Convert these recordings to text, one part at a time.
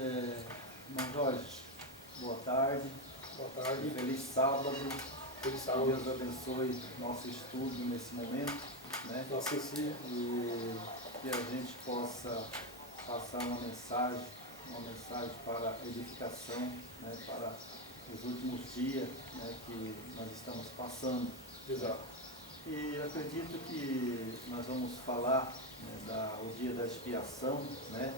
Irmão Jorge, boa tarde. Boa tarde. Feliz sábado. Feliz sábado. Que Deus abençoe nosso estudo nesse momento, né? Nossa, sim. E que a gente possa passar uma mensagem para edificação, né? Para os últimos dias, né? Que nós estamos passando. Exato. E acredito que nós vamos falar, né, o dia da expiação, né?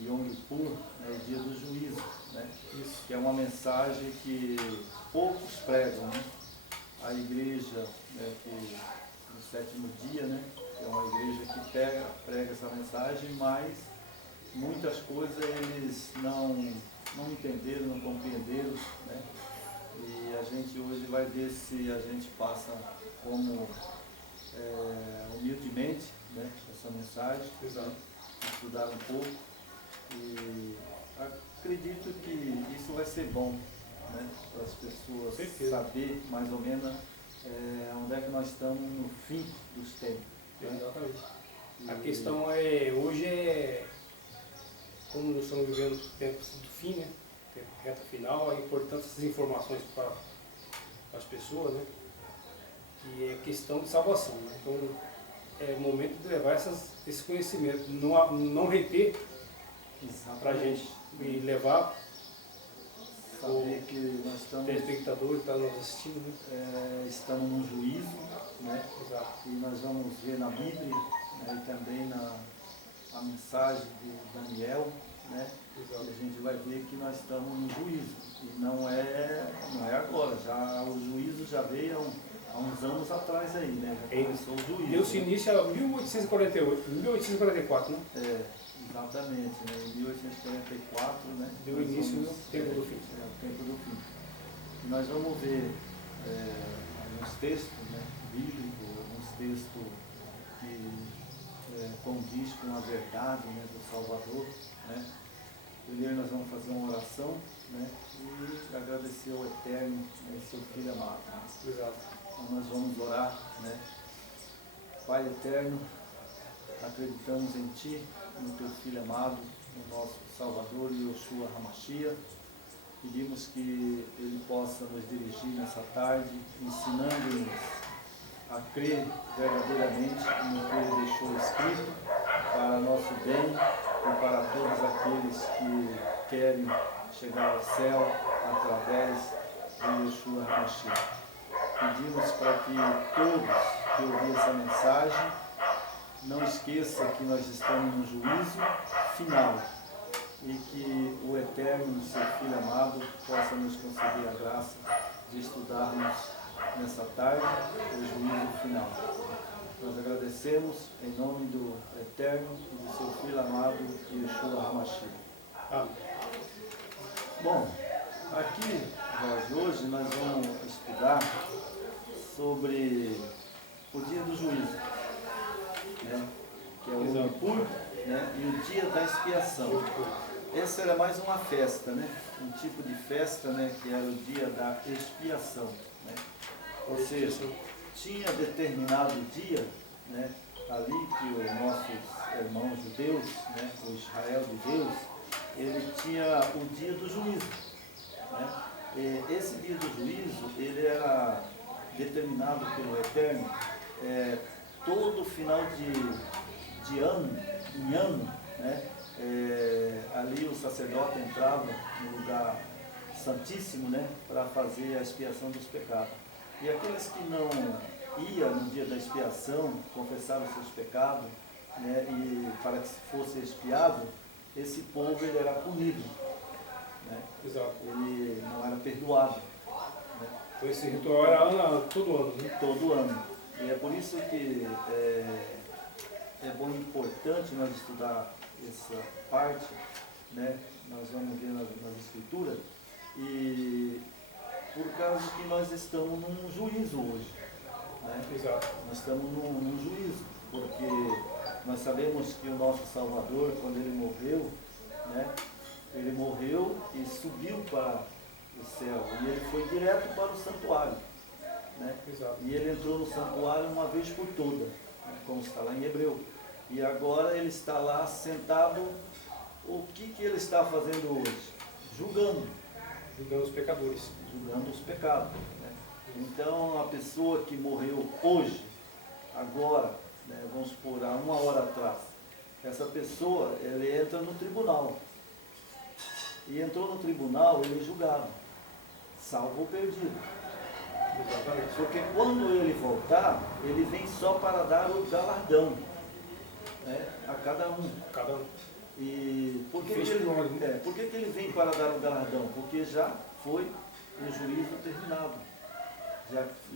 Yom Kippur, né, o dia do juízo, né? Isso. Que é uma mensagem que poucos pregam, né? A igreja, né, que no sétimo dia, né, é uma igreja que prega essa mensagem, mas muitas coisas eles não entenderam, não compreenderam, né? E a gente hoje vai ver se a gente passa como humildemente, né, essa mensagem. Exato. Estudar um pouco e acredito que isso vai ser bom, né, para as pessoas saber mais ou menos onde é que nós estamos no fim dos tempos. Né? Exatamente. A questão hoje como nós estamos vivendo os tempos do fim, né? Reta final, a importância dessas informações para as pessoas, né? Que é questão de salvação, né? Então é o momento de levar esse conhecimento, não reter para a gente e levar saber que nós estamos, telespectador que está nos assistindo, né? Estamos num juízo, né? Exato. E nós vamos ver na Bíblia, né? E também na mensagem de Daniel, né? Exato. E a gente vai ver que nós estamos no juízo. E não é agora, já o juízo já veio há uns anos atrás aí, né? Já começou o juízo. Deu-se início em 1844, né? Exatamente, né? Em 1844, né? Deu início no tempo do fim. O tempo do fim. E nós vamos ver alguns textos, né, bíblicos, alguns textos que condiz com a verdade, né, do Salvador, né? Primeiro nós vamos fazer uma oração, né, e agradecer ao Eterno, né, seu Filho amado. Exato. Então nós vamos orar, né? Pai Eterno, acreditamos em Ti, no Teu Filho amado, no nosso Salvador, Yoshua HaMashiach. Pedimos que Ele possa nos dirigir nessa tarde, ensinando-nos a crer verdadeiramente no que Ele deixou escrito, para nosso bem e para todos aqueles que querem chegar ao céu através de Yoshua HaMashiach. Pedimos para que todos que ouvirem essa mensagem não esqueçam que nós estamos no juízo final e que o Eterno, seu Filho amado, possa nos conceder a graça de estudarmos nessa tarde o juízo final. Nós agradecemos em nome do Eterno e do seu Filho amado, Yoshua HaMashiach. Amém. Bom, aqui, Jorge, hoje nós vamos estudar sobre o dia do juízo, né? Que é o Yom Kippur, né? E o dia da expiação. Essa era mais uma festa, né? Um tipo de festa, né? Que era o dia da expiação, né? Ou seja, tinha determinado dia, né? Ali que os nossos irmãos judeus, né? O Israel de Deus, ele tinha o dia do juízo, né? E esse dia do juízo, ele era determinado pelo Eterno todo final de ano, em ano, né? Ali o sacerdote entrava no lugar santíssimo, né? Para fazer a expiação dos pecados. E aqueles que não iam no dia da expiação, confessavam seus pecados, né? E para que fosse expiado, esse povo ele era punido, né? Exato. Ele não era perdoado. Né? Então esse ritual era todo ano, né? Todo ano. E é por isso que é bom e importante nós estudar essa parte, né? Nós vamos ver nas escrituras, e por causa que nós estamos num juízo hoje, né? Exato. Nós estamos num juízo, porque nós sabemos que o nosso Salvador, quando ele morreu, né? Ele morreu e subiu para o céu, e ele foi direto para o santuário, né? Exato. E ele entrou no santuário uma vez por toda, né? Como está lá em Hebreu. E agora ele está lá sentado o que ele está fazendo hoje? Julgando. Julgando os pecadores. Julgando os pecados. Né? Então, a pessoa que morreu hoje, agora, né, vamos supor, há 1 hora atrás, essa pessoa, ele entra no tribunal. E entrou no tribunal, ele é julgado, salvo ou perdido. Exatamente. Porque quando ele voltar, ele vem só para dar o galardão, né, a cada um. Cada um. E por que, Fez que ele, por onde, né? por que que ele vem para dar o galardão? Porque já foi o juízo terminado.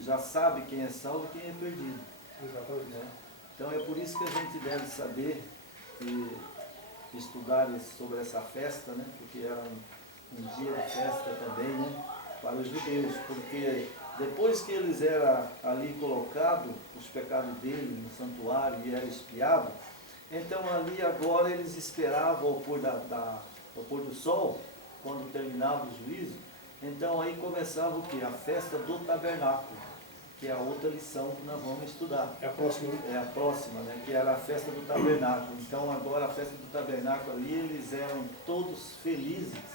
Já sabe quem é salvo e quem é perdido. Exatamente. Né? Então é por isso que a gente deve saber e estudar sobre essa festa, né? Porque era um dia de festa também, né? Para os judeus, porque depois que eles eram ali colocados, os pecados dele no santuário e era expiado, então ali agora eles esperavam o pôr do sol, quando terminava o juízo, então aí começava o quê? A festa do tabernáculo, que é a outra lição que nós vamos estudar. É a próxima, né? É a próxima, né? Que era a festa do tabernáculo. Então agora a festa do tabernáculo ali, eles eram todos felizes.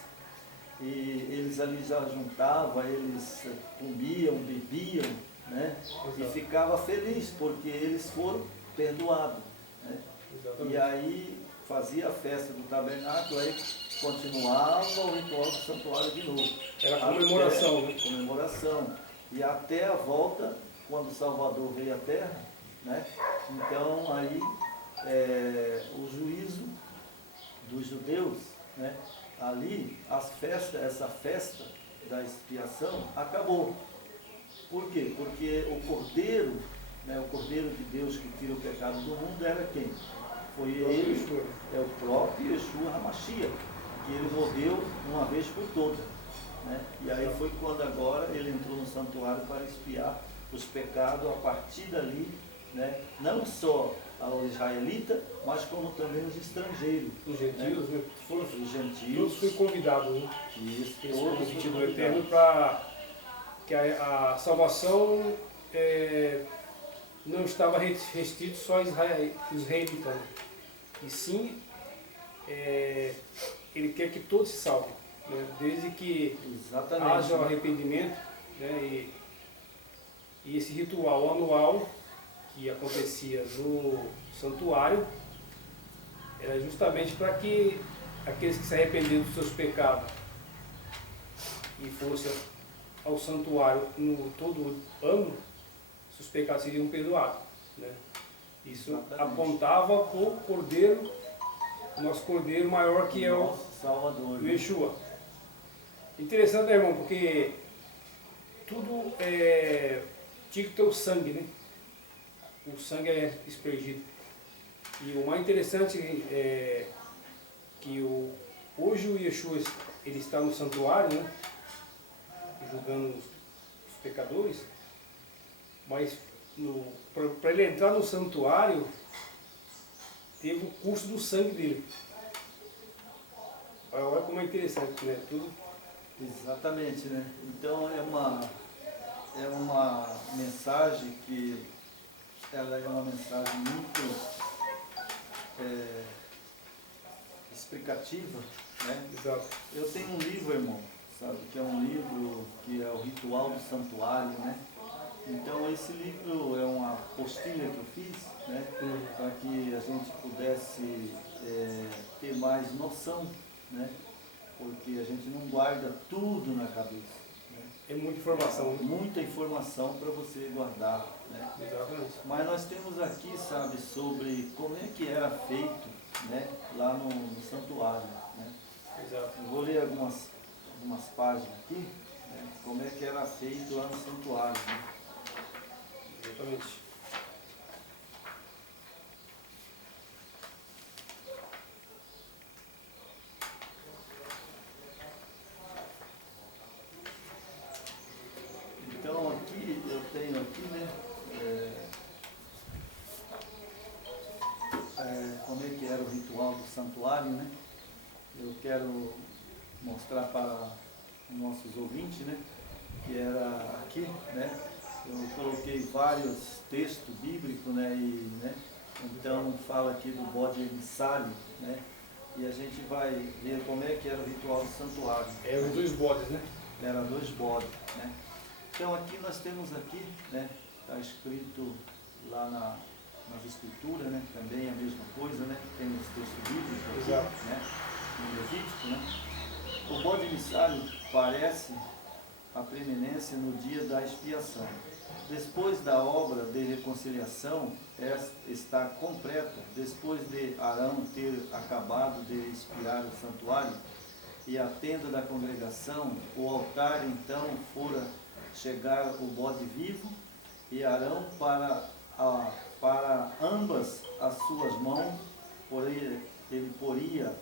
E eles ali já juntavam, eles comiam, bebiam, né? E Exato. ficava feliz, porque eles foram perdoados. Né? Exatamente. E aí fazia a festa do tabernáculo, aí continuava o ritual do santuário de novo. Era a comemoração, né? Comemoração. E até a volta, quando Salvador veio à Terra, né? Então aí o juízo dos judeus, né? Ali essa festa da expiação acabou. Por quê? Porque o Cordeiro, né? O Cordeiro de Deus que tira o pecado do mundo era quem? Foi ele, é o próprio Yeshua HaMashiach, que ele morreu uma vez por todas. Né? E aí foi quando agora ele entrou no santuário para expiar os pecados a partir dali, né? Não só ao israelita, mas como também os estrangeiros. Os gentios, né? Os gentios. Todos foram convidados, né? Isso, Esse todos convite do foram Eterno convidados. para que a salvação não estava restrito só a israelita, né? E sim, ele quer que todos se salvem, né? Desde que Exatamente. haja o arrependimento, né? E esse ritual anual que acontecia no santuário era justamente para que aqueles que se arrependiam dos seus pecados e fossem ao santuário no todo ano, seus pecados seriam perdoados, né? Isso Exatamente. apontava para o Cordeiro, nosso Cordeiro maior, que é o Nosso Salvador. Né? Yeshua. Interessante, né, irmão? Porque tudo tinha que ter o sangue, né? O sangue é aspergido. E o mais interessante é que hoje o Yeshua ele está no santuário, né? Julgando os pecadores, mas para ele entrar no santuário teve o custo do sangue dele. Olha como é interessante, né? Tudo. Exatamente, né? Então é uma mensagem que ela é uma mensagem muito explicativa, né? Exato. Eu tenho um livro, irmão, sabe, que é um livro que é o Ritual do Santuário, né? Então esse livro é uma apostila que eu fiz, né? Para que a gente pudesse ter mais noção, né? Porque a gente não guarda tudo na cabeça. Né? É muita informação, né? Muita informação para você guardar, né? Exatamente. Mas nós temos aqui, sabe, sobre como é que era feito, né, lá no santuário, né? Exato. Eu vou ler algumas páginas aqui, né, como é que era feito lá no santuário. Né? Exatamente. Então aqui eu tenho aqui, né, como é que era o ritual do santuário, né? Eu quero mostrar para os nossos ouvintes, né, que era aqui, né? Eu coloquei vários textos bíblicos, né, então fala aqui do bode emissário, né? e a gente vai ver como é que era o ritual do santuário. É os dois bodes, né? Eram 2 bodes, né? Então aqui nós temos aqui, né? Está escrito lá nas escrituras, né? Também a mesma coisa, né? Tem os textos bíblicos aqui, Exato. né? No Levítico, né? O bode emissário parece a preeminência no dia da expiação. Depois da obra de reconciliação está completa, depois de Arão ter acabado de expiar o santuário e a tenda da congregação, o altar então fora chegar o bode vivo, e Arão para ambas as suas mãos, ele poria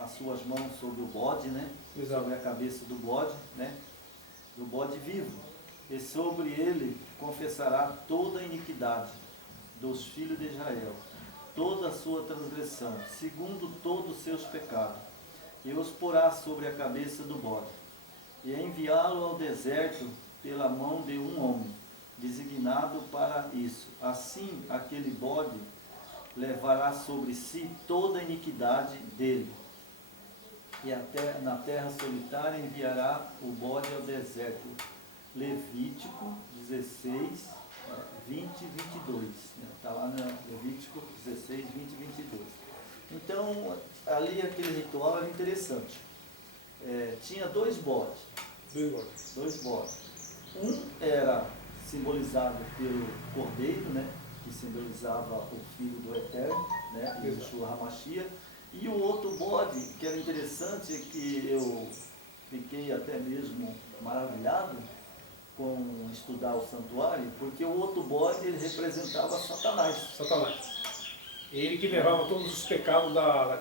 as suas mãos sobre o bode, né? Exato. Sobre a cabeça do bode, né? Do bode vivo, e sobre ele confessará toda a iniquidade dos filhos de Israel, toda a sua transgressão, segundo todos os seus pecados, e os porá sobre a cabeça do bode, e enviá-lo ao deserto pela mão de um homem, designado para isso. Assim, aquele bode levará sobre si toda a iniquidade dele, e até na terra solitária enviará o bode ao deserto. Levítico 16, 20 e 22. Está lá no Levítico 16, 20 e 22. Então, ali aquele ritual era interessante. Tinha 2 bodes. 2 bodes. 2 bodes. Um era simbolizado pelo cordeiro, né? Que simbolizava o Filho do Eterno, né? Yeshua HaMashiach. E o outro bode, que era interessante, é que eu fiquei até mesmo maravilhado com estudar o santuário, porque o outro bode ele representava Satanás. Satanás. Ele que levava todos os pecados da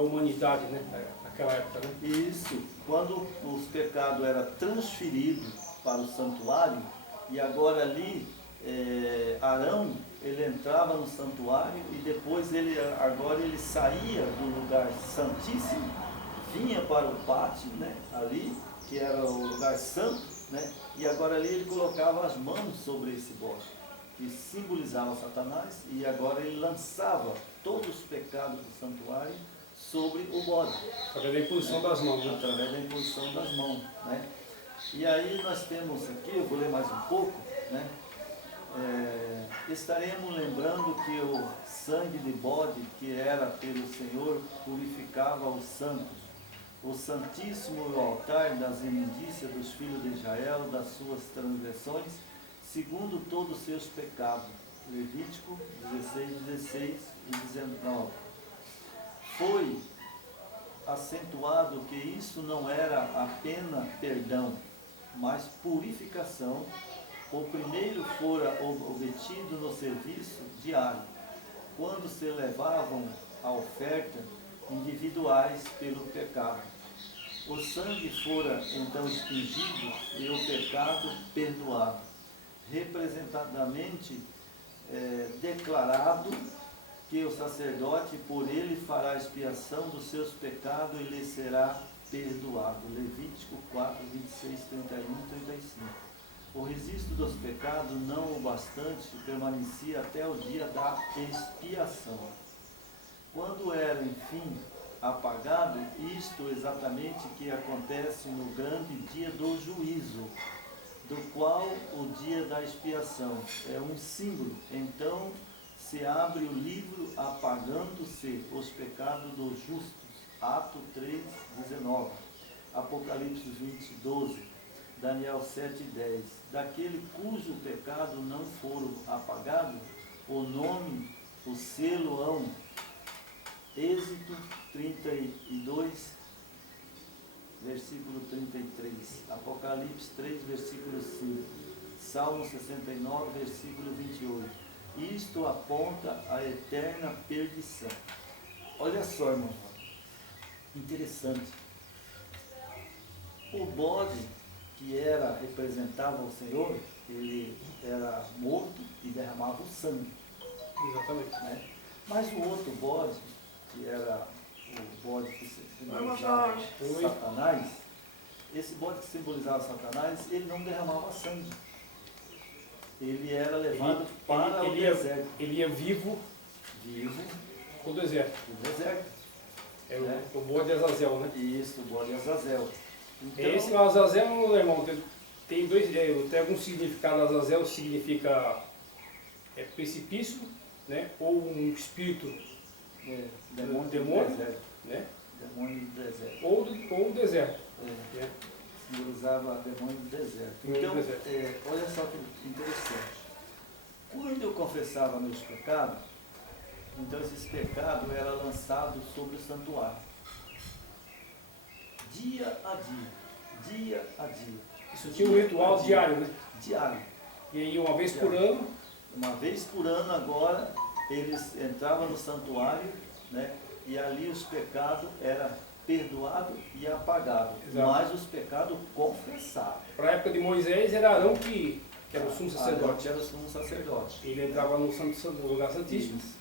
humanidade, né? Naquela época, né? Isso. Quando os pecados eram transferidos para o santuário, e agora ali, Arão, ele entrava no santuário e depois agora ele saía do lugar santíssimo, vinha para o pátio, né, ali, que era o lugar santo, né, e agora ali ele colocava as mãos sobre esse bode, que simbolizava Satanás, e agora ele lançava todos os pecados do santuário sobre o bode. Através da imposição das mãos, né? Através da imposição das mãos, né. E aí nós temos aqui, eu vou ler mais um pouco, né. Estaremos lembrando que o sangue de bode que era pelo Senhor purificava os santos, o santíssimo e o altar das imundícias dos filhos de Israel, das suas transgressões, segundo todos os seus pecados. Levítico 16, 16 e 19. Foi acentuado que isso não era apenas perdão, mas purificação. O primeiro fora obtido no serviço diário, quando se levavam a oferta individuais pelo pecado. O sangue fora então extinguido e o pecado perdoado. Representadamente declarado que o sacerdote por ele fará expiação dos seus pecados e lhe será perdoado. Levítico 4, 26, 31 e 35. O registro dos pecados, não o bastante, permanecia até o dia da expiação. Quando era, enfim, apagado, isto exatamente que acontece no grande dia do juízo, do qual o dia da expiação é um símbolo. Então se abre o livro apagando-se os pecados dos justos. Atos 3, 19. Apocalipse 20, 12. Daniel 7,10. Daquele cujo pecado não foram apagados, o nome, o selo hão. Êxodo 32, versículo 33. Apocalipse 3, versículo 5. Salmo 69, versículo 28. Isto aponta a eterna perdição. Olha só, irmão. Interessante. O bode que representava o Senhor, ele era morto e derramava o sangue. Exatamente. Né? Mas o outro bode, que era o bode que simbolizava Satanás, esse bode que simbolizava Satanás, ele não derramava sangue. Ele era levado para o deserto. Ele ia vivo, O deserto. do deserto. É né? o bode de Azazel, né? Isso, o bode Azazel. Então, Esse Azazel, meu irmão, tem dois, tem algum significado. Azazel significa precipício, né? Ou um espírito, demônio, demônio, do deserto. né? Demônio do deserto. Ou deserto. É. Né? Simbolizava demônio do deserto. Demônio Então, do deserto. olha só que interessante. Quando eu confessava meus pecados, então esses pecados eram lançados sobre o santuário. Dia a dia. Dia a dia. Isso tinha um ritual diário, né? Diário. E aí uma vez por ano, Uma vez por ano agora, eles entravam no santuário, né? E ali os pecados eram perdoados e apagados. Exato. Mas os pecados confessados. para a época de Moisés, era Arão que era o sumo Arão sacerdote. era o sumo sacerdote. Ele entrava no lugar santíssimo. Isso.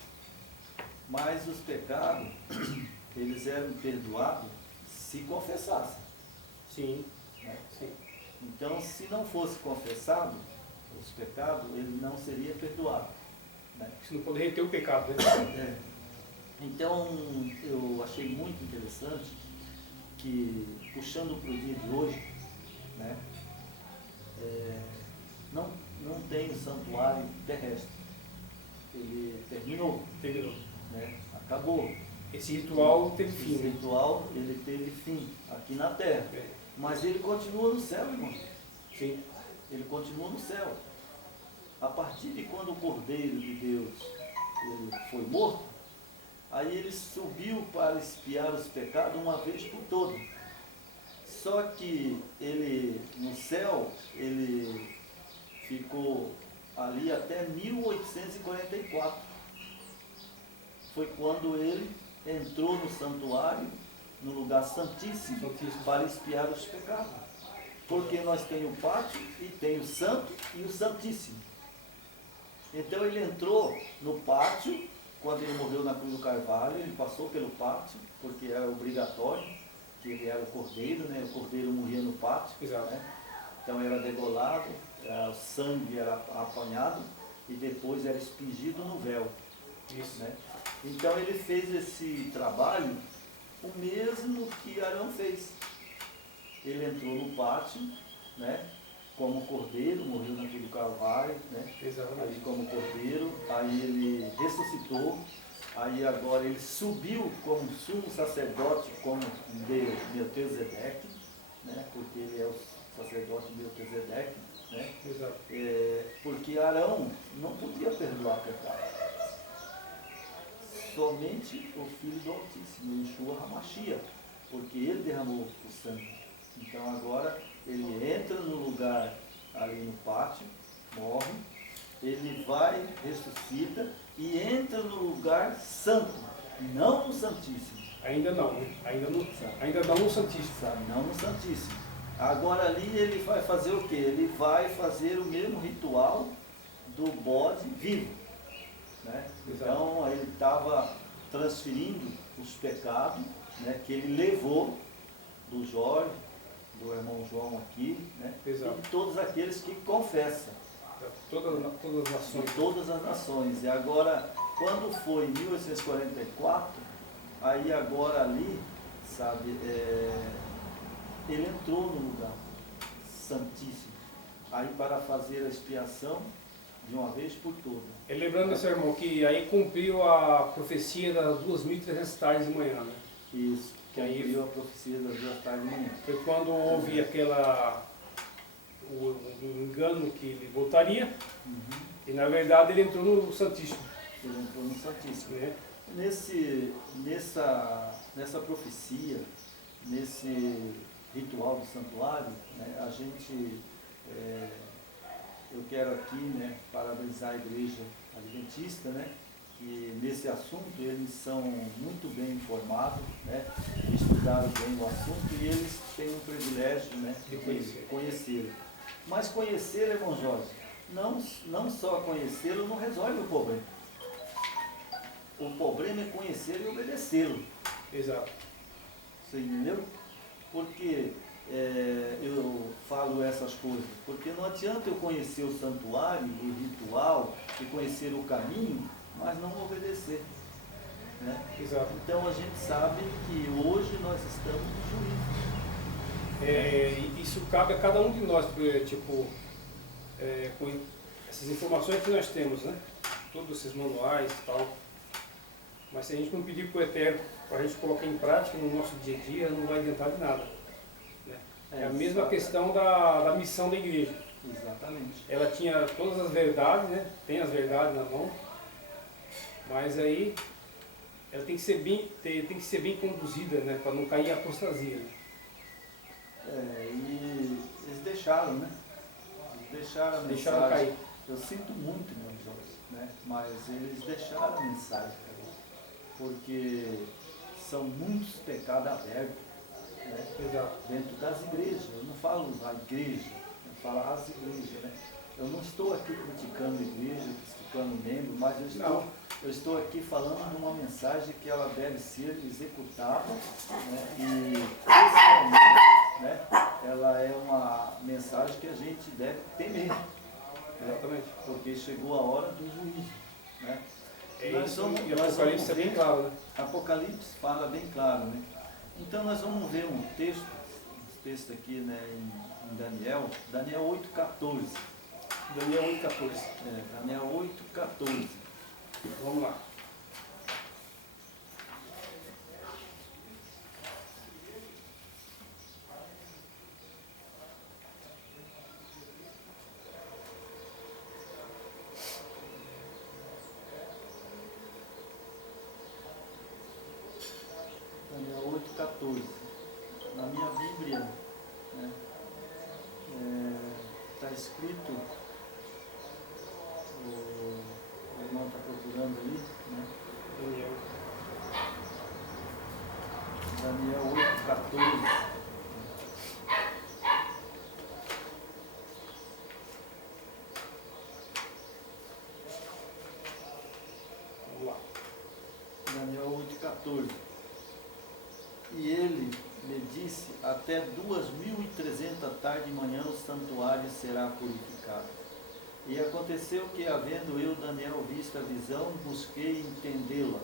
Mas os pecados, eles eram perdoados se confessassem. Sim, Né? sim. Então, se não fosse confessado os pecados, ele não seria perdoado. Né? Isso não pode reter o pecado, né? É. Então, eu achei muito interessante que, puxando para o dia de hoje, né, não tem o santuário terrestre. Ele terminou, Terminou. né? Acabou. Esse ritual teve Esse fim, né? ritual, ele teve fim aqui na terra. É. Mas ele continua no céu, irmão. Sim. Ele continua no céu. A partir de quando o Cordeiro de Deus ele foi morto, aí ele subiu para expiar os pecados uma vez por todas. Só que ele, no céu, ele ficou ali até 1844. Foi quando ele entrou no santuário, no lugar santíssimo, Santíssimo. para expiar os pecados. Porque nós temos o pátio e tem o santo e o santíssimo. Então ele entrou no pátio, quando ele morreu na cruz do Carvalho, ele passou pelo pátio, porque era obrigatório, que ele era o cordeiro, né? O cordeiro morria no pátio. Exato. Né? Então era degolado, o sangue era apanhado e depois era expingido no véu. Isso. Né? Então ele fez esse trabalho, o mesmo que Arão fez. Ele entrou no pátio, né? Como cordeiro, morreu na cruz do Calvário, né? Exatamente. Ali como cordeiro, aí ele ressuscitou, aí agora ele subiu como sumo sacerdote, como de Melquisedeque, né? Porque ele é o sacerdote de Melquisedeque, né? Exato. Porque Arão não podia perdoar pecado. Somente o Filho do Altíssimo, Yeshua HaMashiach, porque ele derramou o sangue. Então agora ele entra no lugar ali no pátio, morre, ele vai, ressuscita e entra no lugar santo, não no Santíssimo. Ainda não, né? Ainda não no Santíssimo. Sabe? Não no Santíssimo. Agora ali ele vai fazer o quê? Ele vai fazer o mesmo ritual do bode vivo. Né? Então ele estava transferindo os pecados, né, que ele levou do Jorge, do irmão João aqui, né, Exato. e todos aqueles que confessam, Todas as nações. de todas as nações. E agora, quando foi em 1844, aí agora ali, sabe, ele entrou no lugar santíssimo, aí para fazer a expiação de uma vez por todas. E lembrando, seu irmão, que aí cumpriu a profecia das 2.300 tardes de manhã, né? Isso, Que aí cumpriu a profecia das 2 tardes de manhã. foi quando houve o engano que ele voltaria, e na verdade ele entrou no Santíssimo. Ele entrou no Santíssimo. Né? Nessa profecia, nesse ritual do santuário, né, a gente, eu quero aqui, né, parabenizar a igreja adventista, né, que nesse assunto eles são muito bem informados, né, estudaram bem o assunto e eles têm um privilégio, né, De conhecê-lo. Mas conhecer, irmão Jorge, não só conhecê-lo não resolve o problema. O problema é conhecer e obedecê-lo. Exato. Você entendeu? Porque eu falo essas coisas, porque não adianta eu conhecer o santuário, o ritual, e conhecer o caminho, mas não obedecer. né? Exato. Então a gente sabe que hoje nós estamos no juízo. E isso cabe a cada um de nós, tipo, com essas informações que nós temos, né? Todos esses manuais e tal. Mas se a gente não pedir para o Eterno para a gente colocar em prática no nosso dia a dia, não vai adiantar de nada. Né? É a mesma questão da missão da igreja. Exatamente. Ela tinha todas as verdades, né? Tem as verdades na mão, mas aí ela tem que ser bem conduzida, né? Para não cair em apostasia. Né? E eles deixaram, né? Eles deixaram a Deixaram mensagem. cair. Eu sinto muito, meu Jorge, né? Mas eles deixaram a mensagem, cara, porque são muitos pecados abertos, né? Exato. Dentro das igrejas. Eu não falo a igreja, eu falo as igrejas, né? Eu não estou aqui criticando a igreja, criticando membro, mas eu estou aqui falando de uma mensagem que ela deve ser executada, né? E principalmente, né? Ela é uma mensagem que a gente deve temer, né? Exatamente. Porque chegou a hora do juízo, né? E Apocalipse é bem claro, né? Apocalipse fala bem claro, né? Então nós vamos ver um texto aqui, né, em Daniel 8,14. Daniel 8,14. Daniel 8,14. Vamos lá. Daniel 8,14. Na minha Bíblia, né, está escrito, o irmão está procurando ali, né? Daniel 8,14. Vamos lá. Daniel 8,14. E ele me disse, até 2.300 tarde e manhã o santuário será purificado. E aconteceu que, havendo eu, Daniel, visto a visão, busquei entendê-la.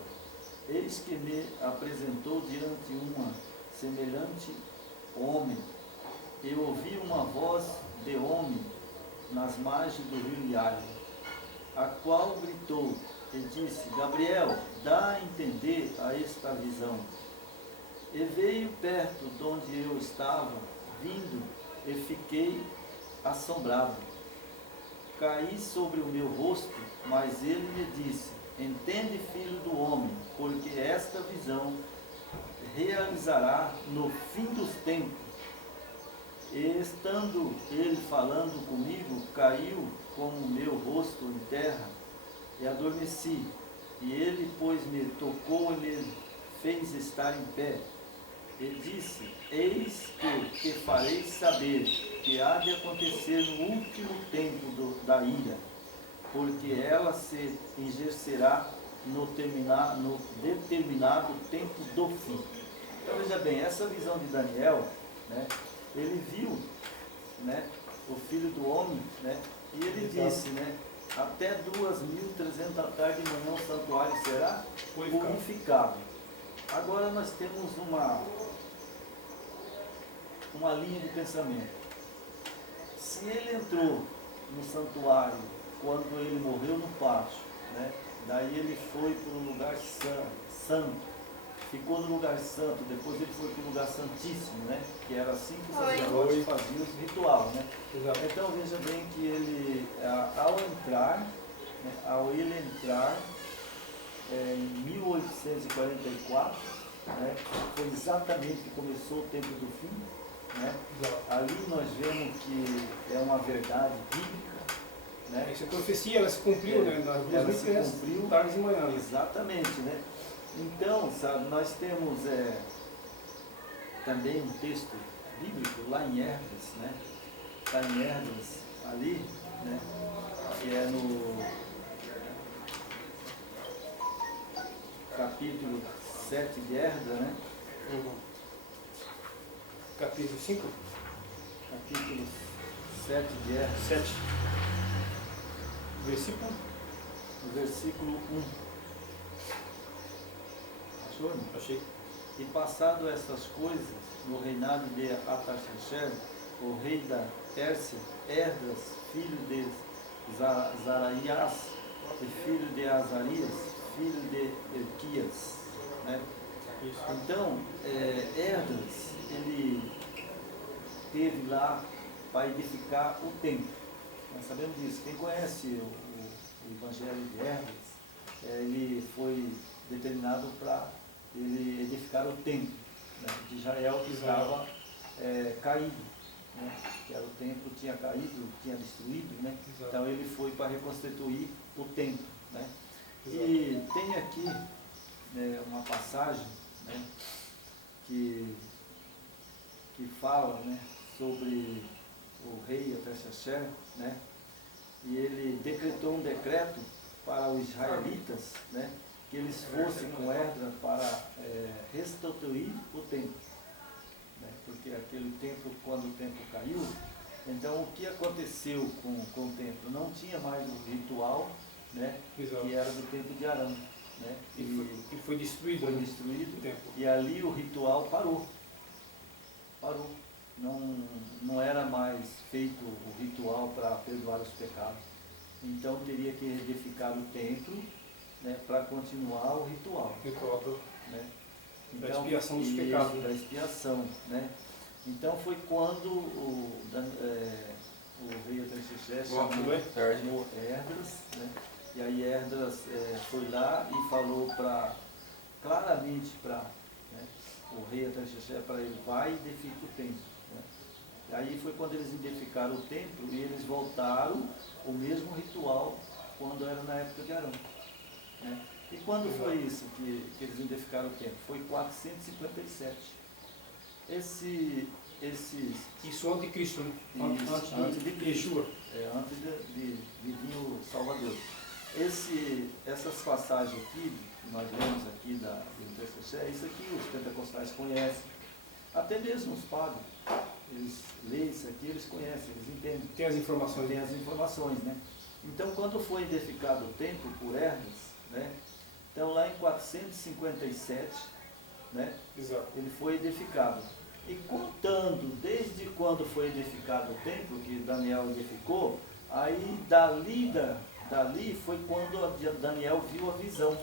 Eis que me apresentou diante uma semelhante homem. Eu ouvi uma voz de homem nas margens do rio Iade, a qual gritou e disse, Gabriel, dá a entender a esta visão. E veio perto de onde eu estava, vindo, e fiquei assombrado. Caí sobre o meu rosto, mas ele me disse, entende, filho do homem, porque esta visão realizará no fim dos tempos. E estando ele falando comigo, caiu como o meu rosto em terra, e adormeci. E ele, pois, me tocou e me fez estar em pé. E disse, eis que te farei saber que há de acontecer no último tempo da ira, porque ela se exercerá no determinado tempo do fim. Então veja bem, essa visão de Daniel, né, ele viu, né, o Filho do Homem, né, e ele disse, né, até 2.300 tarde de manhã o santuário será purificado. Agora nós temos uma linha de pensamento. Se ele entrou no santuário quando ele morreu no pátio, né? Daí ele foi para o lugar santo, ficou no lugar santo, depois ele foi para o lugar santíssimo, né? Que era assim que os sacerdotes faziam o ritual, né? Então veja bem que ele, ao ele entrar em 1844, né? Foi exatamente que começou o tempo do fim, né? Ali nós vemos que é uma verdade bíblica, né? Essa profecia, ela se cumpriu, né? Ela se cumpriu, tarde e manhã. Exatamente, né? Então, sabe, nós temos também um texto bíblico lá em Esdras, né? Está em Esdras, ali, né? Que é no capítulo 7 de Esdras, né? Capítulo 5? Capítulo 7 de Esdras. 7. Versículo? No versículo 1. Babilônia. Achei. E passado essas coisas, no reinado de Artaxerxes, o rei da Pérsia, Esdras, filho de Zaraias, e filho de Azarias, filho de Elquias, né? Isso. Então, Esdras, ele teve lá para edificar o templo. Nós sabemos disso. Quem conhece o Evangelho de Esdras, ele foi determinado para ele edificar o templo, né, de Israel, que estava caído, né, que era o templo tinha caído, tinha destruído, né? Exato. Então ele foi para reconstituir o templo, né? Exato. E tem aqui uma passagem, né, que fala, né, sobre o rei Artaxerxes, né, e ele decretou um decreto para os israelitas, né, que eles fossem com Esdras para restituir o templo, né, porque aquele templo, quando o templo caiu, então o que aconteceu com o templo? Não tinha mais o ritual, né, Exato. que era do templo de Arão, né, E foi destruído. foi né? destruído, O templo. e ali o ritual parou. Não era mais feito o ritual para perdoar os pecados. Então teria que edificar o templo, né, para continuar o ritual. Ritual Né? da expiação dos isso, pecados. da expiação. Né? Então foi quando o rei Artaxerxes chamou Esdras, né? E aí Esdras foi lá e falou claramente para o rei Artaxerxes, para ele, vai e edifica o templo. Né? E aí foi quando eles edificaram o templo e eles voltaram o mesmo ritual quando era na época de Arão. Né? E quando foi isso que eles edificaram o templo? Foi 457. Isso antes de Cristo, né? Antes de Cristo. Yeshua. Antes de vir o Salvador. Essas passagens aqui, que nós lemos aqui do Artaxerxes, é isso aqui os pentecostais conhecem. Até mesmo os padres, eles leem isso aqui, eles conhecem, eles entendem. Tem as informações. Tem as informações, né? Então, quando foi edificado o templo por Esdras, né? Então, lá em 457, né? Exato. Ele foi edificado. E contando desde quando foi edificado o templo, que Daniel edificou, aí dali foi quando Daniel viu a visão.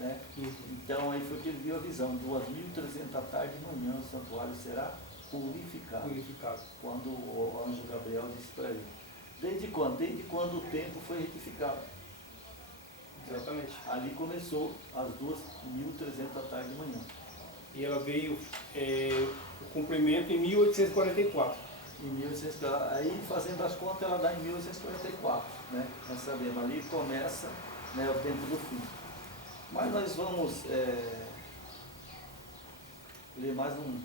Né? Então aí foi que ele viu a visão, 2.300 tarde e manhã o santuário será purificado. Quando o anjo Gabriel disse para ele. Desde quando? Desde quando o templo foi retificado. Exatamente. Ali começou às 2.300 tarde e manhã. E ela veio, o cumprimento em 1844. Em 1844, aí fazendo as contas ela dá em 1844, né? Nós sabemos, ali começa, né, o tempo do fim. Mas nós vamos ler mais um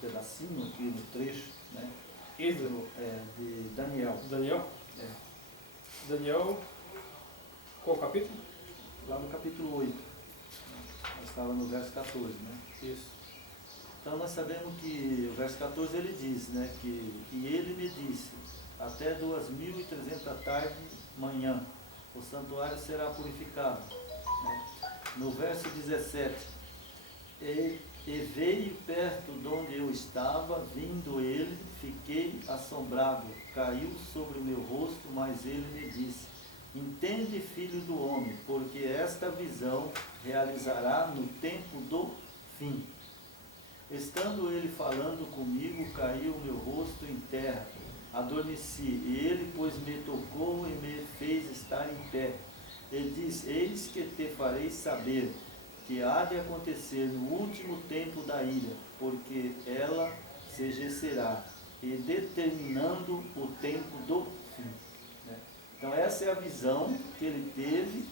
pedacinho aqui no trecho, né? De Daniel. Daniel? Daniel, qual capítulo? Lá no capítulo 8. Nós estávamos no verso 14, né? Isso. Então nós sabemos que o verso 14 ele diz, né, que e ele me disse, até 2.300 tarde, manhã, o santuário será purificado. Né? No verso 17, e veio perto de onde eu estava, vindo ele, fiquei assombrado, caiu sobre o meu rosto, mas ele me disse, entende, filho do homem, porque esta visão realizará no tempo do fim. Estando ele falando comigo, caiu o meu rosto em terra, adormeci, e ele, pois, me tocou e me fez estar em pé. Ele diz, eis que te farei saber que há de acontecer no último tempo da ira, porque ela se exercerá, e determinando o tempo do fim. Né? Então essa é a visão que ele teve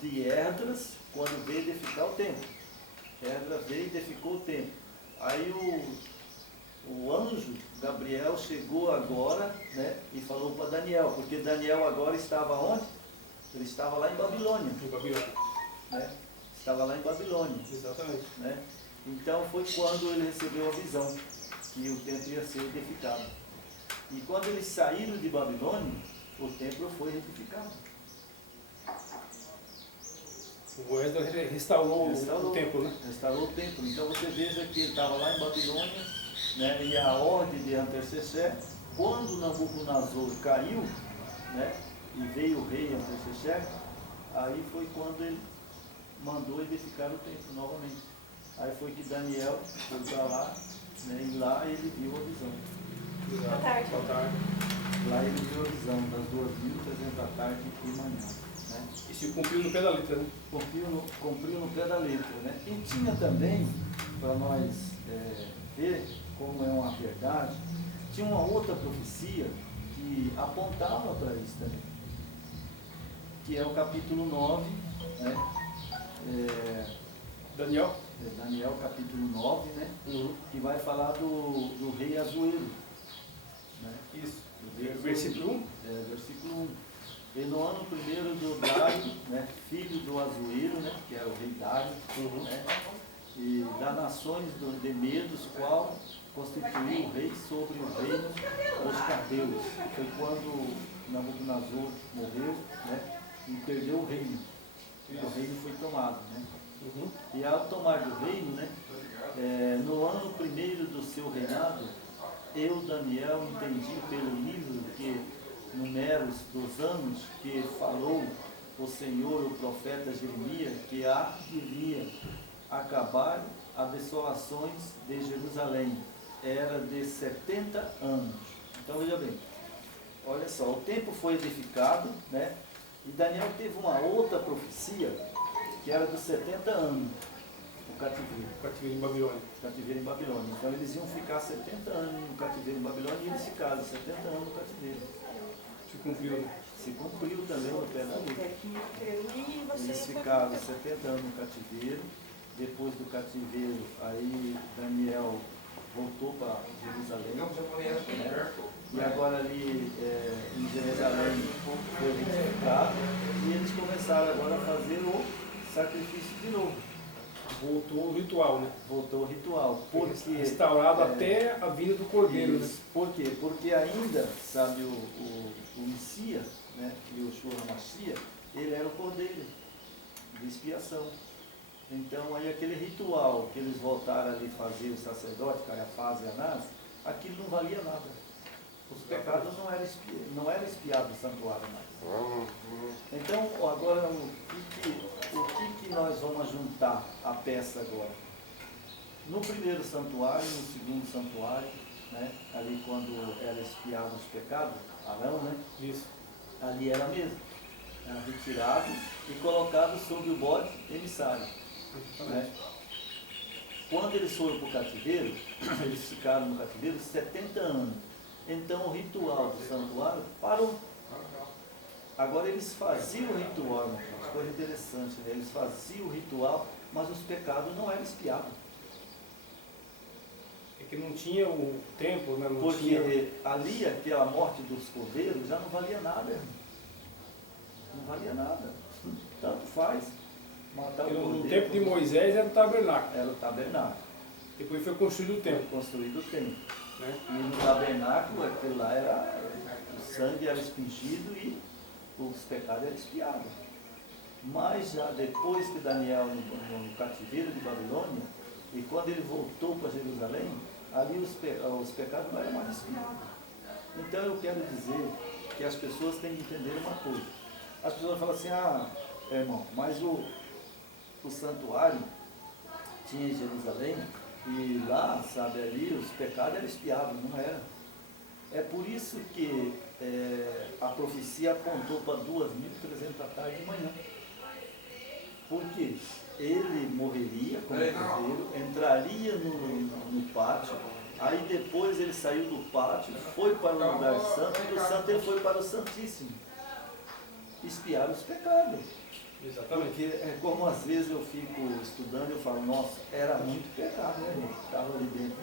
de Esdras quando veio edificar o templo. Esdras veio e edificou o templo. Aí o anjo Gabriel chegou agora, né, e falou para Daniel, porque Daniel agora estava onde? Ele estava lá em Babilônia. Em Babilônia. Né? Estava lá em Babilônia. Exatamente. Né? Então foi quando ele recebeu a visão que o templo ia ser edificado. E quando eles saíram de Babilônia, o templo foi edificado. O Esdras restaurou o templo, né? Restaurou o templo. Então você veja que ele estava lá em Babilônia, né, e a ordem de Antecessé, quando Nabucodonosor caiu, né, e veio o rei Antecessé, aí foi quando ele mandou edificar o templo novamente. Aí foi que Daniel foi para lá, né, e lá ele viu a visão. Boa tarde. Boa tarde. Lá ele viu a visão das 2.300 da tarde e manhã. Né? E se cumpriu no pé da letra, né? Cumpriu no pé da letra. Né? E tinha também, para nós ver como é uma verdade, tinha uma outra profecia que apontava para isso também, que é o capítulo 9, né? Daniel? Daniel capítulo 9, né? Que vai falar do rei Azuero. Né? Isso. Versículo 1? Versículo 1. E no ano primeiro do Dário, né, filho do Azuero, né, que era o rei Dário, né, e das nações de Medos, qual constituiu o rei sobre o reino dos caldeus. Foi quando Nabucodonosor morreu, né, e perdeu o reino. O reino foi tomado. Né? E ao tomar do reino, né, no ano primeiro do seu reinado, eu, Daniel, entendi pelo livro que números dos anos que falou o Senhor, o profeta Jeremias, que viria acabar as desolações de Jerusalém. Era de 70 anos. Então veja bem, olha só, o templo foi edificado, né? E Daniel teve uma outra profecia que era dos 70 anos, o cativeiro. O cativeiro em Babilônia. Cativeiro em Babilônia. Então eles iam ficar 70 anos no cativeiro em Babilônia e eles ficaram 70 anos no cativeiro. Se cumpriu, né? Se cumpriu também no pé da letra. Eles ficaram 70 anos no cativeiro. Depois do cativeiro, aí Daniel voltou para Jerusalém. Né? E agora ali em Jerusalém foi edificado. E eles começaram agora a fazer o sacrifício de novo. Voltou o ritual, né? Voltou o ritual. Porque, restaurado até a vinda do Cordeiro, né? Por quê? Porque ainda, sabe, o Messias, né, e o Yeshua HaMashiach, ele era o Cordeiro de expiação. Então, aí aquele ritual que eles voltaram ali fazer, o sacerdote, Caiafás e Anás, aquilo não valia nada. Os pecados não eram expiados no santuário mais. Então, agora, o que nós vamos juntar a peça agora? No primeiro santuário, no segundo santuário, né, ali quando era expiado os pecados, Arão, né? Isso. Ali era mesmo. Era retirado e colocado sobre o bode emissário. Né? Quando eles foram para o cativeiro, eles ficaram no cativeiro 70 anos. Então o ritual do santuário parou. Agora eles faziam o ritual, uma coisa interessante, né? Eles faziam o ritual, mas os pecados não eram expiados. É que não tinha o templo, né? Porque ali, aquela morte dos cordeiros já não valia nada, irmão. Não valia nada. Tanto faz matar o cordeiro. No tempo de Moisés era o tabernáculo. Era o tabernáculo. Depois foi construído o templo. Foi construído o templo. Né? E no tabernáculo, aquele lá era, o sangue era expingido e os pecados eram expiados. Mas já depois que Daniel, no cativeiro de Babilônia, e quando ele voltou para Jerusalém, ali os pecados não eram mais expiados. Então eu quero dizer que as pessoas têm que entender uma coisa. As pessoas falam assim, irmão, mas o santuário tinha em Jerusalém, e lá, sabe, ali os pecados eram expiados, não era. É por isso que a profecia apontou para 2.300 da tarde e manhã. Porque ele morreria como cordeiro, entraria no pátio, aí depois ele saiu do pátio, foi para o lugar santo, e do santo ele foi para o Santíssimo. Expiar os pecados. Exatamente. Porque é como às vezes eu fico estudando e eu falo, nossa, era muito pecado, né, gente? Estava ali dentro.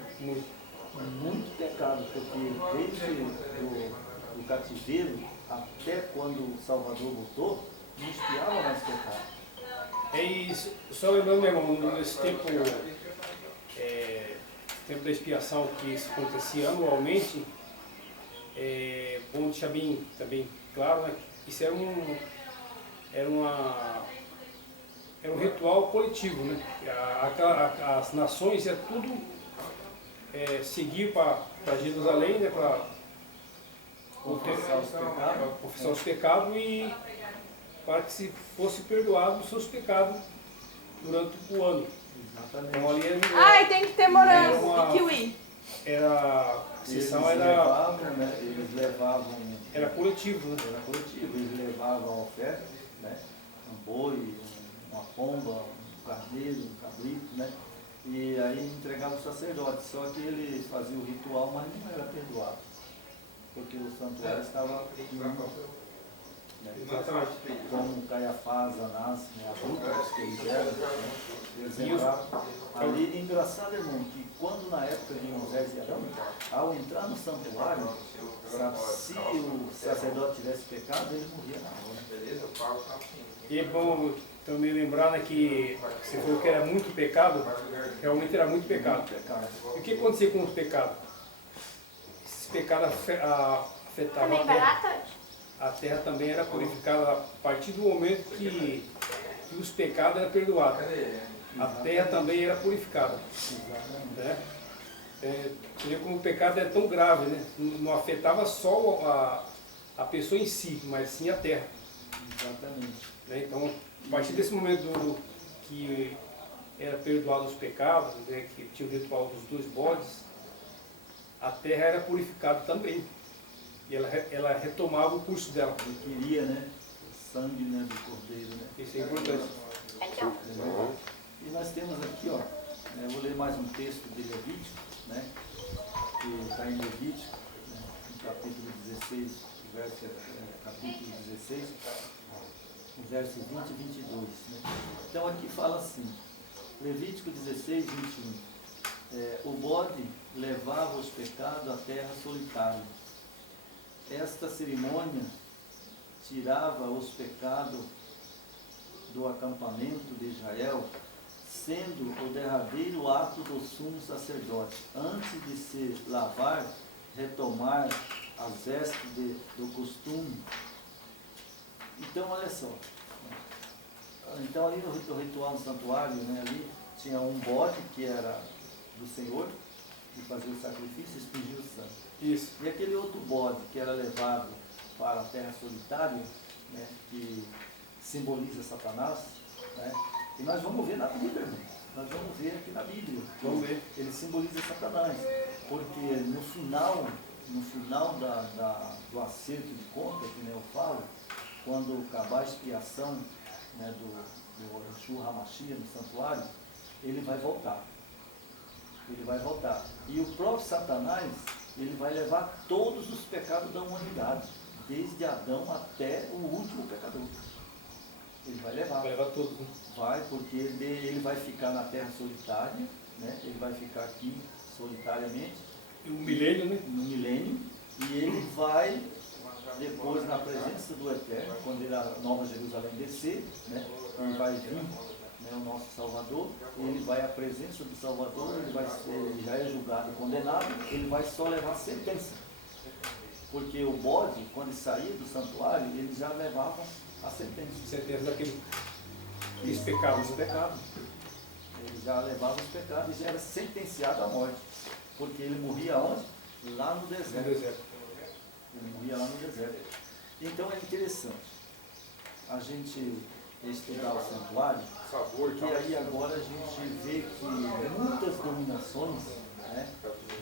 Muito pecado, porque desde do cativeiro até quando o Salvador voltou, não expiava mais pecado. E só lembrando, meu irmão, nesse tempo, tempo da expiação que isso acontecia anualmente, bom deixar bem também claro, né, que isso era era um ritual coletivo, né? As nações é tudo seguir para Jerusalém, né? Para Confessar os pecados. confessar os pecados e para que se fosse perdoado os seus pecados durante o ano. Exatamente. Então ali Ai, tem que ter morango uma- e kiwi. a sessão Eles levavam, era coletivo, né? era coletivo, eles levavam a oferta, né? Um boi, uma pomba, um carneiro, um cabrito, né? E aí entregavam o sacerdote, só que ele fazia o ritual, mas não era perdoado, porque o santuário estava imundo, né? Exatamente. Como Caiafás, Anás, né? Abutres que eles eram, né? Eles entravam. Ali, engraçado, irmão, que quando na época de Moisés e Arão, ao entrar no santuário, sabe, se o sacerdote tivesse pecado, ele morria na hora. E é bom também lembrar, né, que você falou que era muito pecado, realmente era muito pecado. Pecado. E o que acontecia com os pecados? Esses pecados afetavam Também a vai lá, terra. Tati? A terra também era purificada a partir do momento que os pecados eram perdoados. A terra também era purificada. Exatamente. Né? Você vê como o pecado é tão grave, né? Não afetava só a pessoa em si, mas sim a terra. Exatamente. Né? Então, a partir desse momento que era perdoado os pecados, né, que tinha o ritual dos 2 bodes, a terra era purificada também. E ela retomava o curso dela. Ele queria, né? O sangue, né, do cordeiro, né? Isso é importante. Então, E nós temos aqui, ó, eu vou ler mais um texto de Levítico, né? Que está em Levítico, né, no capítulo 16, capítulo 16, o verso 20 e 22. Né? Então aqui fala assim, Levítico 16, 21. O bode levava os pecados à terra solitária. Esta cerimônia tirava os pecados do acampamento de Israel, sendo o derradeiro ato do sumo sacerdote, antes de se lavar, retomar as vestes do costume. Então, olha só. Então, ali no ritual no santuário, né, ali tinha um bode que era do Senhor, que fazia o sacrifício e expungia o sangue. Isso. E aquele outro bode que era levado para a terra solitária, né, que simboliza Satanás, né, e nós vamos ver na Bíblia, irmão. Nós vamos ver aqui na Bíblia. Vamos ver. Ele simboliza Satanás, porque no final do acerto de conta, que eu falo, quando acabar a expiação, né, do Yeshua HaMashiach no santuário, ele vai voltar. Ele vai voltar. E o próprio Satanás, ele vai levar todos os pecados da humanidade, desde Adão até o último pecador. Ele vai levar. Vai levar tudo. Né? Vai, porque ele vai ficar na terra solitária, né? Ele vai ficar aqui solitariamente. E o milênio, né? No milênio. E ele vai, depois, na presença do Eterno, quando ele, a Nova Jerusalém descer, né? Ele vai vir, né, o nosso Salvador, ele vai à presença do Salvador, ele já é julgado e condenado, ele vai só levar sentença. Porque o bode, quando ele saía do santuário, ele já levava a sentença. Sentença daqueles pecados. Os pecados. Ele já levava os pecados e já era sentenciado à morte. Porque ele morria onde? Lá no deserto. No deserto. Ele morria lá no deserto. Então é interessante a gente estudar o santuário, porque aí agora a gente vê que muitas dominações, né,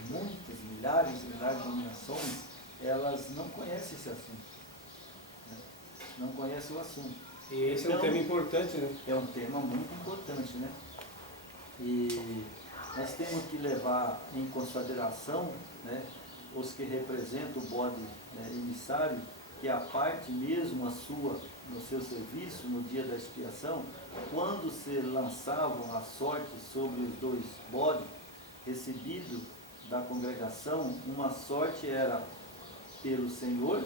muitas, milhares e milhares de dominações, elas não conhecem esse assunto. Né? Não conhecem o assunto. E esse é um tema importante, né? É um tema muito importante, né? E nós temos que levar em consideração, né, os que representam o bode, né, emissário, que a parte mesmo a sua, no seu serviço, no dia da expiação, quando se lançavam a sorte sobre os 2 bodes, recebido da congregação, uma sorte era pelo Senhor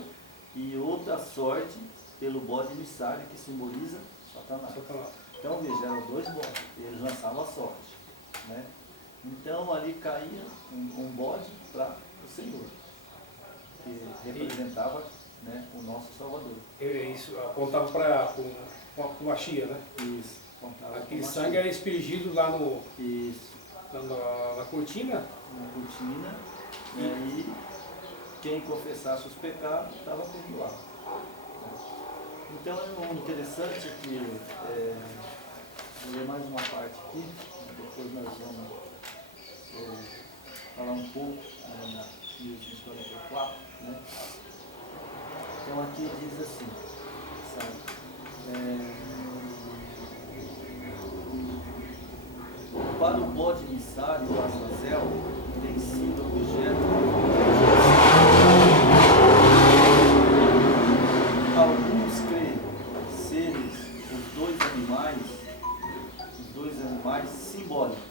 e outra sorte pelo bode emissário, que simboliza Satanás. Então veja, eram 2 bodes, eles lançavam a sorte. Né? Então ali caía um bode para o Senhor, que representava, né, o nosso Salvador. Isso apontava para o Machia, né? Isso. contava Aquele com sangue era aspergido lá no, Isso, na cortina. na cortina, e aí quem confessasse os pecados estava perdoado. Então, o interessante é que, vou ler mais uma parte aqui, depois nós vamos falar um pouco na 1144, né? Então aqui diz assim, sabe? Para o bode emissário, o Azazel tem sido objeto de alguns creem seres os dois animais simbólicos.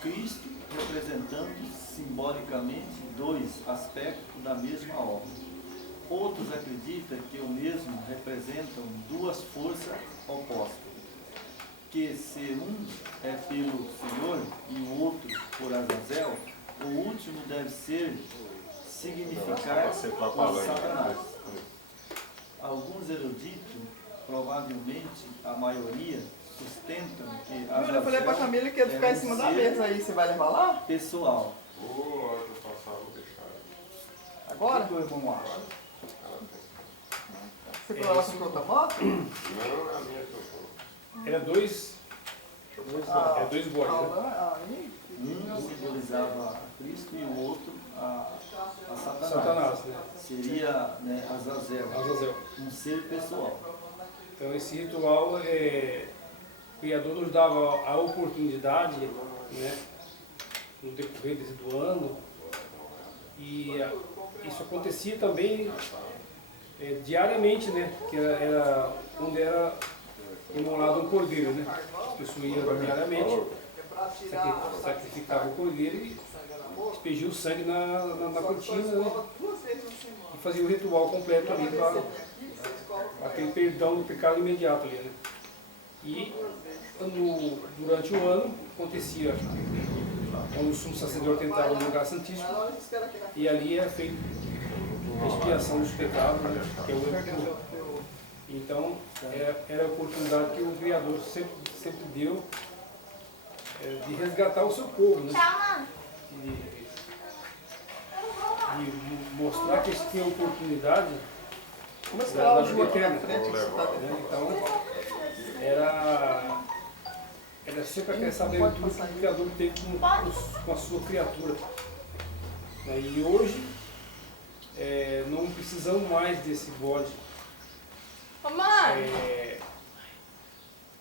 Cristo representando simbolicamente dois aspectos da mesma obra. Outros acreditam que o mesmo representam duas forças opostas, que se um é pelo Senhor e o outro por Azazel, o último deve significar o Satanás. Alguns eruditos, provavelmente a maioria, sustentam que Júlia, eu falei pra Camila que ia ficar em cima da mesa aí. Você vai levar lá? pessoal. Agora? O que foi, irmão? Você foi lá com outra moto? Era dois bodes, né? Aí. Um simbolizava a Cristo e o outro a Satanás. Satanás, né? Seria, né, Azazel, Azazel. um ser pessoal. Então esse ritual, o Criador nos dava a oportunidade, né, no decorrer do ano, e isso acontecia também diariamente, né, que era onde era imolado um cordeiro, né? As pessoas iam diariamente, sacrificavam o cordeiro e despejiam o sangue na cortina, né? E fazia o ritual completo ali para aquele perdão do pecado imediato ali, né? E durante o ano acontecia quando o sumo sacerdote entrava no lugar santíssimo e ali era feita a expiação dos pecados, né? Que é o ano. Então era a oportunidade que o Criador sempre deu de resgatar o seu povo, né? De mostrar que eles tinham oportunidade Vamos esperar o vida Ju aqui na eterna, frente. Que você tá né? dentro. Então era sempre aquela sabedoria que o Criador teve com a sua criatura. Né? E hoje não precisamos mais desse bode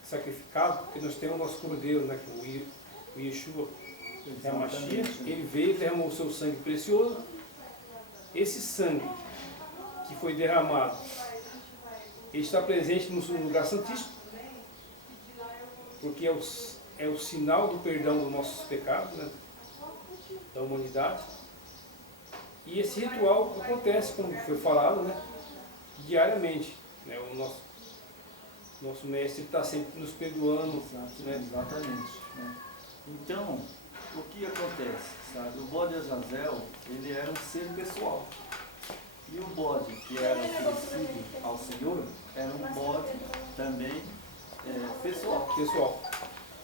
sacrificado, porque nós temos o nosso cordeiro, né? Que o Yeshua, é a Mashiach, ele veio e derramou o seu sangue precioso. Esse sangue que foi derramado, ele está presente no lugar santíssimo, porque é o sinal do perdão dos nossos pecados, né? Da humanidade. E esse ritual acontece, como foi falado, né? Diariamente, né? O nosso mestre está sempre nos perdoando, né? Exatamente. Né? Então, o que acontece? Sabe? O bode Azazel, ele era um ser pessoal. E o bode que era oferecido ao Senhor era um bode também pessoal. Pessoal,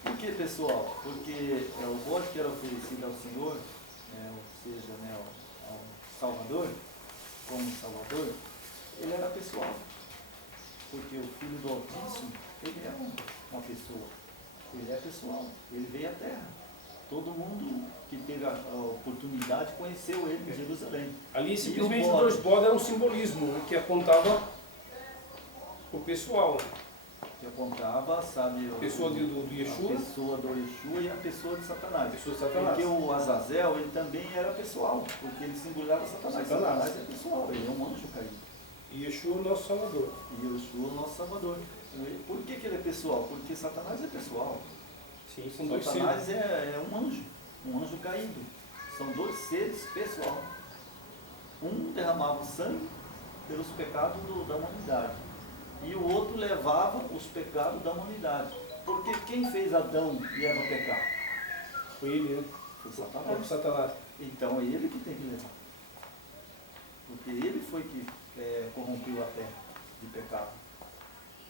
Por que pessoal? Porque o bode que era oferecido ao Senhor, ou seja, né, ao Salvador, como Salvador, ele era pessoal. Porque o Filho do Altíssimo, ele é uma pessoa. Ele é pessoal. Ele veio à Terra. Todo mundo que teve a oportunidade conheceu ele em Jerusalém. ali simplesmente E o os bode? dois bodes eram um simbolismo, né? Que apontava o pessoal, né? Que apontava, sabe, A pessoa do Yeshua, a pessoa do Yeshua e a pessoa de a Satanás. pessoa de Satanás. Porque o Azazel, ele também era pessoal, porque ele simbolizava Satanás. Satanás é pessoal, ele é um anjo caído. E Yeshua, o nosso Salvador. E Yeshua, o nosso Salvador. Por que ele é pessoal? Porque Satanás é pessoal. Sim, são dois seres. Satanás é um anjo caído. São dois seres pessoal. Um derramava o sangue pelos pecados da humanidade. E o outro levava os pecados da humanidade. Porque quem fez Adão e Eva pecar? Foi ele, né? Foi O Satanás. Satanás. Então é ele que tem que levar. Porque ele foi que corrompeu a terra de pecado.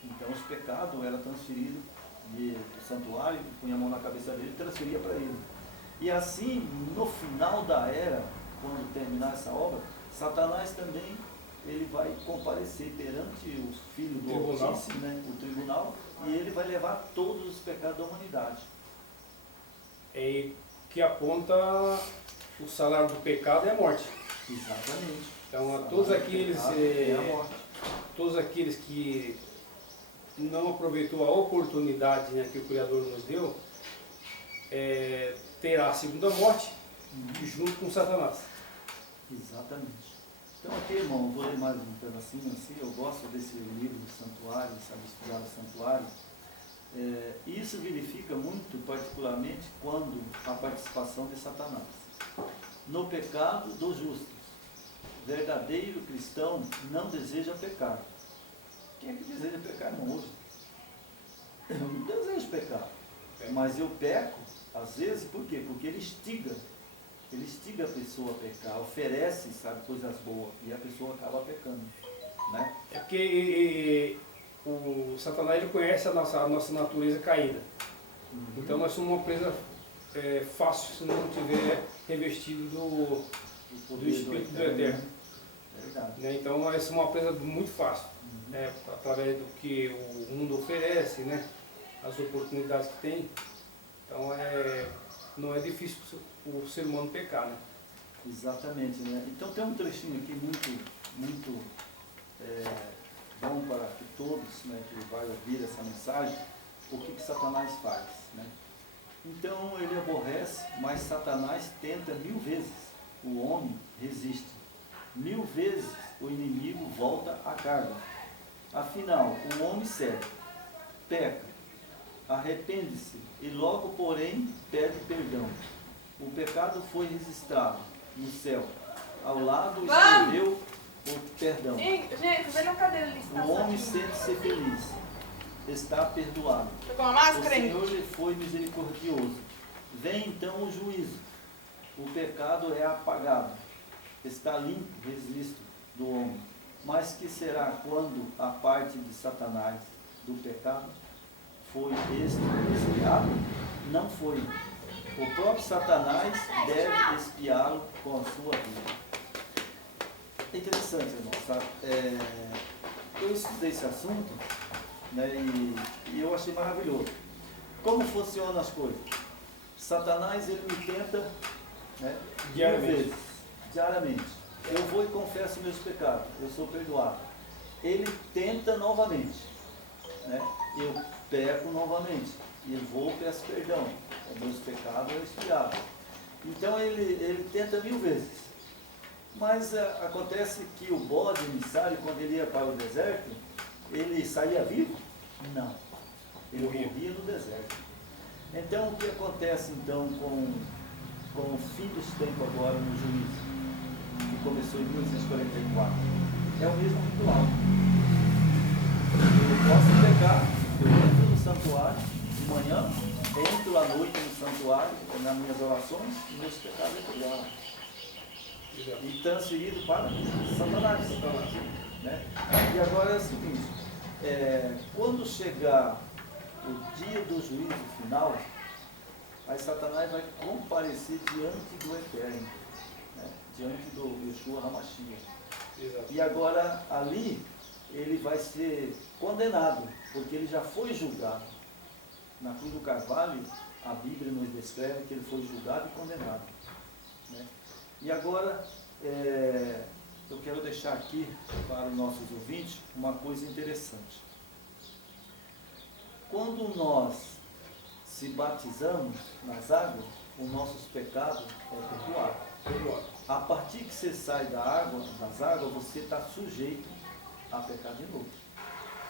Então os pecados eram transferidos do santuário, punha a mão na cabeça dele e transferia para ele. E assim, no final da era, quando terminar essa obra, Satanás também ele vai comparecer perante o Filho do Tribunal. Altíssimo, né, o tribunal, e ele vai levar todos os pecados da humanidade. É que aponta o salário do pecado é a morte. Exatamente. Então, a todos aqueles que não aproveitou a oportunidade, né, que o Criador nos deu, terá a segunda morte junto com Satanás. Exatamente. Então aqui, irmão, eu vou ler mais um pedacinho assim, eu gosto desse livro do santuário, sabe, estudar o santuário. Isso verifica muito, particularmente, quando a participação de Satanás. No pecado dos justos. Verdadeiro cristão não deseja pecar. Quem é que deseja pecar, irmão, hoje? Eu não desejo pecar. Mas eu peco, às vezes, por quê? Porque ele instiga a pessoa a pecar, oferece, sabe, coisas boas, e a pessoa acaba pecando, né? É porque o Satanás ele conhece a nossa natureza caída. Então nós somos uma presa fácil se não tiver revestido do Espírito do Eterno. Verdade. Né? Então nós somos uma presa muito fácil, através do que o mundo oferece, né? As oportunidades que tem. Então não é difícil o ser humano pecar, né? Exatamente, né? Então tem um trechinho aqui muito bom para que todos, né, que vai ouvir essa mensagem, o que Satanás faz, né? Então ele aborrece, mas Satanás tenta 1000 vezes, o homem resiste. 1000 vezes o inimigo volta à carga. Afinal, o homem cede, peca, arrepende-se e logo, porém, pede perdão. O pecado foi registrado no céu. Ao lado escreveu o perdão. Gente, vem na cadeira ali. O homem sente-se feliz. Está perdoado. Pegou uma O máscara aí? Senhor lhe foi misericordioso. Vem então o juízo. O pecado é apagado. Está limpo o registro do homem. Mas que será quando a parte de Satanás do pecado foi expiado? Não foi. O próprio Satanás deve expiá-lo com a sua vida. É interessante, irmão, sabe? Eu estudei esse assunto, né, e eu achei maravilhoso. Como funcionam as coisas? Satanás, ele me tenta, né, diariamente. Eu vou e confesso meus pecados, eu sou perdoado. Ele tenta novamente, né? Eu peco novamente, e vou e peço perdão. Os meus pecados é expiado. Então ele tenta 1000 vezes. Mas acontece que o bode emissário, quando ele ia para o deserto, ele saía vivo? Não. Ele morria no deserto. Então o que acontece então com o fim dos tempos agora no juízo, que começou em 1844? É o mesmo ritual. Eu posso pecar, eu entro no santuário de manhã, entro à noite no santuário, nas minhas orações, e meus pecados é perdoado. E transferido para Satanás. Né? E agora é o seguinte, quando chegar o dia do juízo final, aí Satanás vai comparecer diante do Eterno, né? Diante do Yeshua HaMashiach. E agora ali ele vai ser condenado, porque ele já foi julgado. Na cruz do Carvalho, a Bíblia nos descreve que ele foi julgado e condenado. Né? E agora, eu quero deixar aqui para os nossos ouvintes uma coisa interessante. Quando nós se batizamos nas águas, os nossos pecados é perdoado. A partir que você sai das águas, você está sujeito a pecar de novo.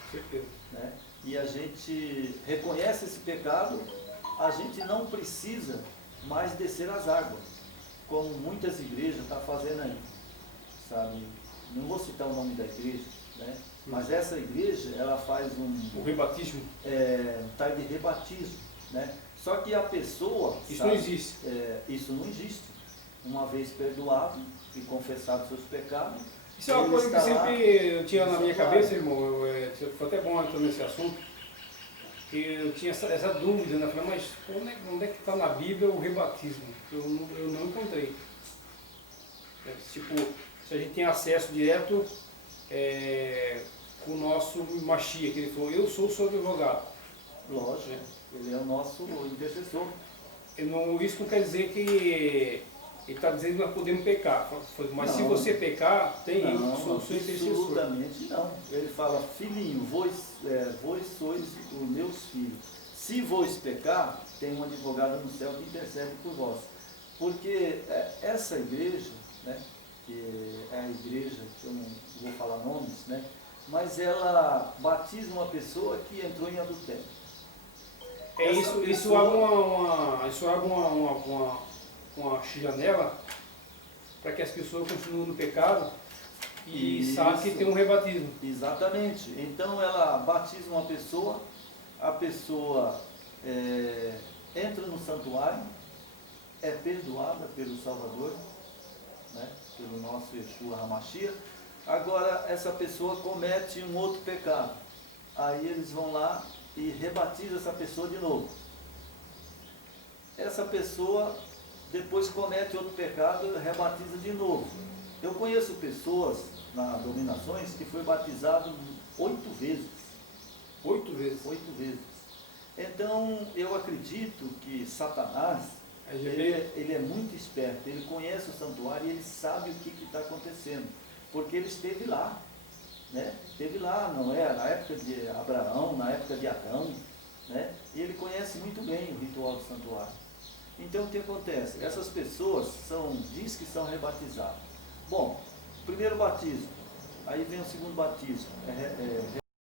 Certeza. Né? E a gente reconhece esse pecado, a gente não precisa mais descer as águas, como muitas igrejas estão fazendo aí, sabe? Não vou citar o nome da igreja, né? Mas essa igreja, ela faz o rebatismo, um tal de rebatismo, né? Só que a pessoa... Isso sabe, não existe. Isso não existe. Uma vez perdoado e confessado seus pecados... Isso é uma coisa que sempre eu tinha na minha cabeça, irmão. Foi até bom entrar nesse assunto. que eu tinha essa dúvida, né? Eu falei, mas onde é que está na Bíblia o rebatismo? Eu não encontrei. Tipo, se a gente tem acesso direto com o nosso Mashiach, que ele falou, eu sou o seu advogado. Lógico, ele é o nosso intercessor. Isso não quer dizer que ele está dizendo que nós podemos pecar. Mas se Não. você pecar, eu sou o seu intercessor. Absolutamente não. Ele fala, filhinho, vós sois os meus filhos. Se vós pecar, tem um advogado no céu que intercede por vós. Porque essa igreja, né, que é a igreja, que eu não vou falar nomes, né, mas ela batiza uma pessoa que entrou em adultério. Isso abre uma janela para que as pessoas continuem no pecado e sabem que tem um rebatismo. Exatamente. Então ela batiza uma pessoa, a pessoa entra no santuário, é perdoada pelo Salvador, né, pelo nosso Yeshua HaMashiach. Agora essa pessoa comete um outro pecado. Aí eles vão lá e rebatizam essa pessoa de novo. Essa pessoa depois comete outro pecado e rebatiza de novo. Eu conheço pessoas na Dominações que foi batizado 8 vezes. 8 vezes. 8 vezes. Então eu acredito que Satanás, ele é muito esperto, ele conhece o santuário e ele sabe o que está acontecendo, porque ele esteve lá. Né? Esteve lá, não é? Na época de Abraão, na época de Adão, né? E ele conhece muito bem o ritual do santuário. Então o que acontece? Essas pessoas diz que são rebatizadas. Bom, primeiro batismo, aí vem o segundo batismo,